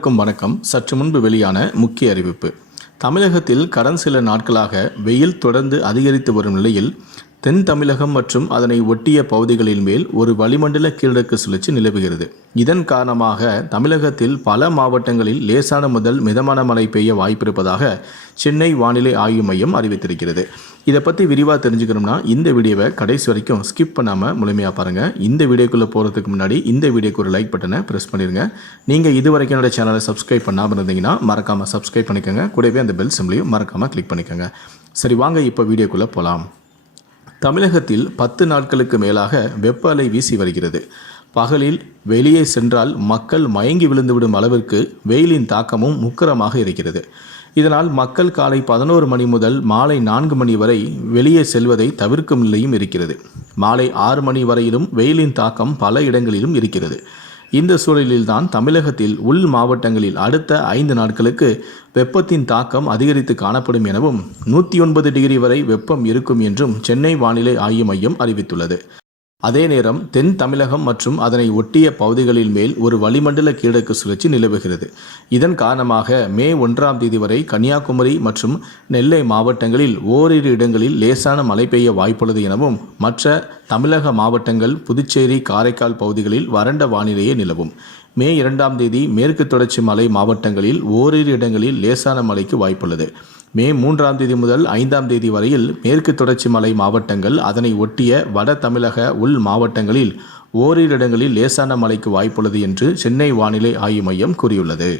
அனைவருக்கும் வணக்கம். சற்று முன்பு வெளியான முக்கிய அறிவிப்பு. தமிழகத்தில் கடந்த சில நாட்களாக வெயில் தொடர்ந்து அதிகரித்து வரும் நிலையில் தென் தமிழகம் மற்றும் அதனை ஒட்டிய பகுதிகளின் மேல் ஒரு வளிமண்டல கீழடுக்கு சுழற்சி நிலவுகிறது. இதன் காரணமாக தமிழகத்தில் பல மாவட்டங்களில் லேசான முதல் மிதமான மழை பெய்ய வாய்ப்பிருப்பதாக சென்னை வானிலை ஆய்வு மையம் அறிவித்திருக்கிறது. இதை பற்றி விரிவாக தெரிஞ்சுக்கணும்னா இந்த வீடியோவை கடைசி வரைக்கும் ஸ்கிப் பண்ணாமல் முழுமையாக பாருங்கள் இந்த வீடியோக்குள்ளே போகிறதுக்கு முன்னாடி இந்த வீடியோக்கு ஒரு லைக் பட்டனை ப்ரெஸ் பண்ணிடுங்க நீங்கள் இது வரைக்கும் என்னோட சேனலை சப்ஸ்கிரைப் பண்ணாமல் இருந்தீங்கன்னா மறக்காமல் சப்ஸ்கிரைப் பண்ணிக்கோங்க. கூடவே அந்த பெல் சிம்லையும் மறக்காமல் கிளிக் பண்ணிக்கோங்க. சரி வாங்க இப்போ வீடியோக்குள்ளே போகலாம் தமிழகத்தில் பத்து நாட்களுக்கு மேலாக வெப்ப அலை வீசி வருகிறது. பகலில் வெளியே சென்றால் மக்கள் மயங்கி விழுந்துவிடும் அளவிற்கு வெயிலின் தாக்கமும் முக்கரமாக இருக்கிறது. இதனால் மக்கள் காலை பதினோரு மணி முதல் மாலை நான்கு மணி வரை வெளியே செல்வதை தவிர்க்கும் நிலையும் இருக்கிறது. மாலை ஆறு மணி வரையிலும் வெயிலின் தாக்கம் பல இடங்களிலும் இருக்கிறது. இந்த சூழலில்தான் தமிழகத்தில் உள் மாவட்டங்களில் அடுத்த ஐந்து நாட்களுக்கு வெப்பத்தின் தாக்கம் அதிகரித்து காணப்படும் எனவும் நூற்றி ஒன்பது டிகிரி வரை வெப்பம் இருக்கும் என்றும் சென்னை வானிலை ஆய்வு மையம் அறிவித்துள்ளது. அதே நேரம் தென் தமிழகம் மற்றும் அதனை ஒட்டிய பகுதிகளின் மேல் ஒரு வளிமண்டல கீழக்கு சுழற்சி நிலவுகிறது. இதன் காரணமாக மே ஒன்றாம் தேதி வரை கன்னியாகுமரி மற்றும் நெல்லை மாவட்டங்களில் ஓரிரு இடங்களில் லேசான மழை பெய்ய வாய்ப்புள்ளது எனவும் மற்ற தமிழக மாவட்டங்கள் புதுச்சேரி காரைக்கால் பகுதிகளில் வறண்ட வானிலையே நிலவும். மே இரண்டாம் தேதி மேற்கு தொடர்ச்சி மலை மாவட்டங்களில் ஓரிரு இடங்களில் லேசான மழைக்கு வாய்ப்புள்ளது. மே மூன்றாம் தேதி முதல் ஐந்தாம் தேதி வரையில் மேற்கு தொடர்ச்சி மலை மாவட்டங்கள் அதனை ஒட்டிய வட தமிழக உள் மாவட்டங்களில் ஓரிரு இடங்களில் லேசான மழைக்கு வாய்ப்புள்ளது என்று சென்னை வானிலை ஆய்வு மையம் கூறியுள்ளது.